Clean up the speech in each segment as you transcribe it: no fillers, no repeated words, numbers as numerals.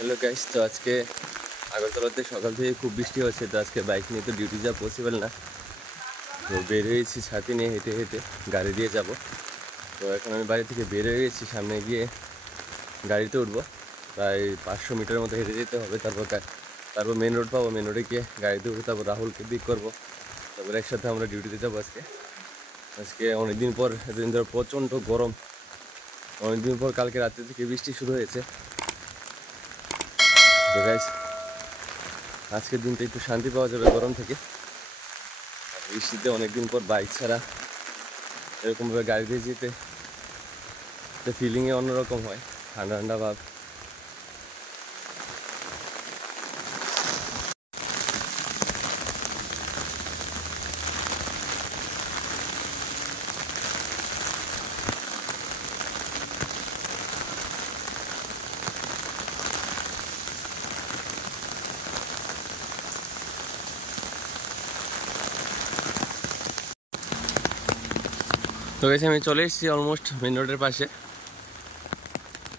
Hello guys, তো আজকে আগরতলাতে সকাল থেকে খুব বৃষ্টি হচ্ছে। তো আজকে বাইক নিয়ে তো ডিউটি যাওয়া পসিবল না, তো বের হয়েছি ছাতি নিয়ে, হেঁটে হেঁটে গাড়ি দিয়ে যাব। তো এখন আমি বাড়ি থেকে বের হয়ে গেছি, সামনে গিয়ে গাড়িতে উঠবো। প্রায় 500 মিটার মতো হেঁটে যেতে হবে, তারপর মেন রোড পাবো। মেন রোডে গিয়ে গাড়িতে উঠে তারপর রাহুলকে পিক করবো, তারপর একসাথে আমরা ডিউটিতে যাবো। আজকে অনেকদিন পর, এতদিন ধরে প্রচণ্ড গরম, অনেকদিন পর কালকে রাত্রে থেকে বৃষ্টি শুরু হয়েছে। তো গাইস, আজকের দিনটা একটু শান্তি পাওয়া যাবে গরম থেকে। আর বৃষ্টিতে অনেকদিন পর বাইক ছাড়া এরকমভাবে গাড়ি দিয়ে যেতে ফিলিংয়ে অন্যরকম হয়, ঠান্ডা ঠান্ডা ভাব। তো গেছে আমি চলে এসেছি অলমোস্ট মেন রোডের পাশে।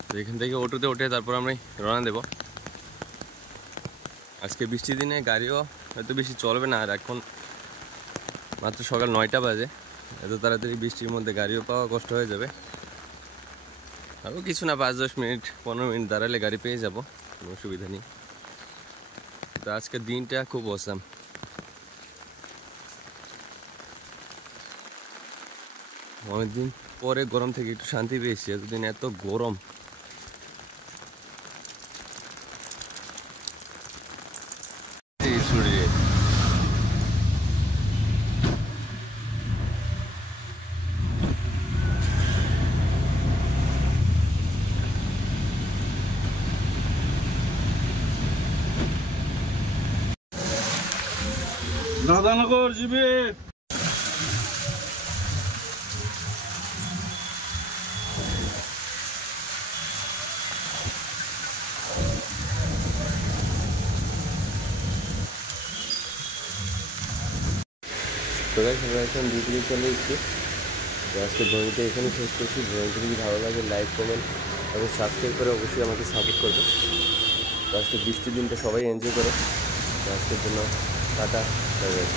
তো এখান থেকে অটোতে উঠে তারপর আমি রওনা দেব। আজকে বৃষ্টির দিনে গাড়িও হয়তো বেশি চলবে না, আর এখন মাত্র সকাল 9টা বাজে। এত তাড়াতাড়ি বৃষ্টির মধ্যে গাড়িও পাওয়া কষ্ট হয়ে যাবে। আরও কিছু না, 5-10 মিনিট 15 মিনিট দাঁড়ালে গাড়ি পেয়ে যাব, কোনো অসুবিধা নেই। তো আজকের দিনটা খুব অসাম। অনেকদিন পরে গরম থেকে একটু শান্তি পেয়েছি, এতদিন এত গরম। রাধানগর জিবি তো গাইস, আমরা এখন ডিউটি চলে এসেছি। তো আজকে ড্রয়িংটা এখানে শেষ করছি। ড্রয়িংটা যদি ভালো লাগে লাইক, কমেন্ট এবং সাবস্ক্রাইব করে অবশ্যই আমাকে সাপোর্ট করবে। তো আজকে বৃষ্টির দিনটা সবাই এনজয় করো। তো আজকের জন্য টাটা, বাই বাই।